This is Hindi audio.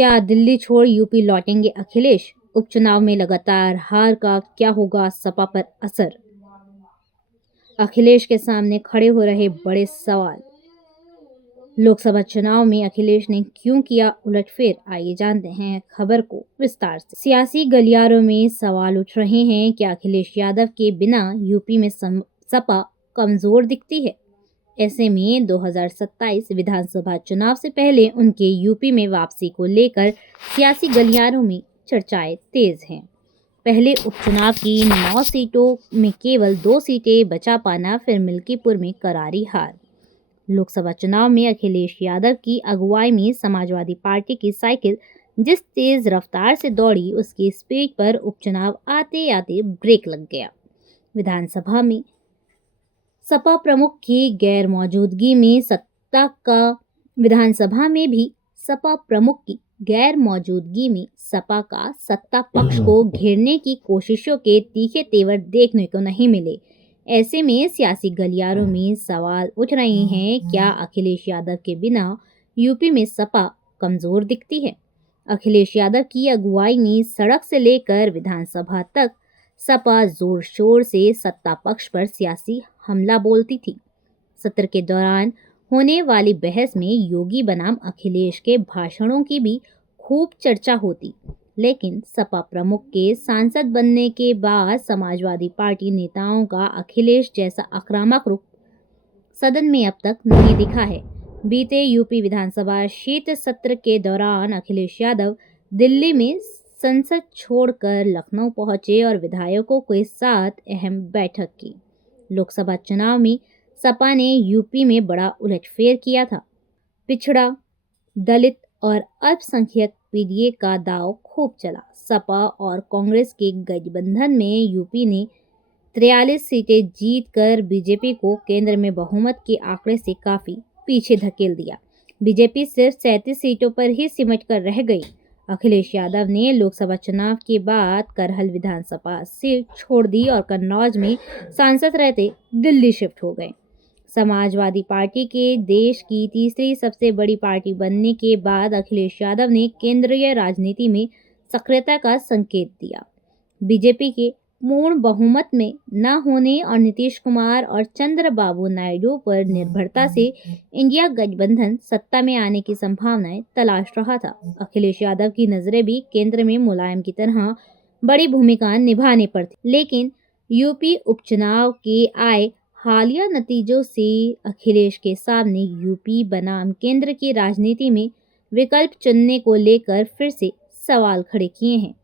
क्या दिल्ली छोड़ यूपी लौटेंगे अखिलेश? उपचुनाव में लगातार हार का क्या होगा सपा पर असर? अखिलेश के सामने खड़े हो रहे बड़े सवाल। लोकसभा चुनाव में अखिलेश ने क्यों किया उलटफेर? आइए जानते हैं खबर को विस्तार से। सियासी गलियारों में सवाल उठ रहे हैं कि अखिलेश यादव के बिना यूपी में सपा कमजोर दिखती है। ऐसे में 2027 विधानसभा चुनाव से पहले उनके यूपी में वापसी को लेकर सियासी गलियारों में चर्चाएं तेज हैं। पहले उपचुनाव की 9 सीटों में केवल 2 सीटें बचा पाना, फिर मिल्कीपुर में करारी हार। लोकसभा चुनाव में अखिलेश यादव की अगुवाई में समाजवादी पार्टी की साइकिल जिस तेज रफ्तार से दौड़ी, उसकी स्पीड पर उपचुनाव आते आते ब्रेक लग गया। विधानसभा में सपा प्रमुख की गैर मौजूदगी में सपा का सत्ता पक्ष को घेरने की कोशिशों के तीखे तेवर देखने को नहीं मिले। ऐसे में सियासी गलियारों में सवाल उठ रहे हैं, क्या अखिलेश यादव के बिना यूपी में सपा कमजोर दिखती है? अखिलेश यादव की अगुवाई में सड़क से लेकर विधानसभा तक सपा जोर शोर से सत्ता पक्ष पर सियासी हमला बोलती थी। सत्र के दौरान होने वाली बहस में योगी बनाम अखिलेश के भाषणों की भी खूब चर्चा होती, लेकिन सपा प्रमुख के सांसद बनने के बाद समाजवादी पार्टी नेताओं का अखिलेश जैसा आक्रामक रुख सदन में अब तक नहीं दिखा है। बीते यूपी विधानसभा शीत सत्र के दौरान अखिलेश यादव दिल्ली में संसद छोड़कर लखनऊ पहुंचे और विधायकों के साथ अहम बैठक की। लोकसभा चुनाव में सपा ने यूपी में बड़ा उलटफेर किया था। पिछड़ा, दलित और अल्पसंख्यक पीडीए का दांव खूब चला। सपा और कांग्रेस के गठबंधन में यूपी ने 43 सीटें जीतकर बीजेपी को केंद्र में बहुमत के आंकड़े से काफी पीछे धकेल दिया। बीजेपी सिर्फ 37 सीटों पर ही सिमट कर रह गई। अखिलेश यादव ने लोकसभा चुनाव के बाद करहल विधानसभा सीट छोड़ दी और कन्नौज में सांसद रहते दिल्ली शिफ्ट हो गए। समाजवादी पार्टी के देश की तीसरी सबसे बड़ी पार्टी बनने के बाद अखिलेश यादव ने केंद्रीय राजनीति में सक्रियता का संकेत दिया। बीजेपी के पूर्ण बहुमत में न होने और नीतीश कुमार और चंद्रबाबू नायडू पर निर्भरता से इंडिया गठबंधन सत्ता में आने की संभावनाएं तलाश रहा था। अखिलेश यादव की नजरें भी केंद्र में मुलायम की तरह बड़ी भूमिका निभाने पर थी, लेकिन यूपी उपचुनाव के आए हालिया नतीजों से अखिलेश के सामने यूपी बनाम केंद्र की राजनीति में विकल्प चुनने को लेकर फिर से सवाल खड़े किए हैं।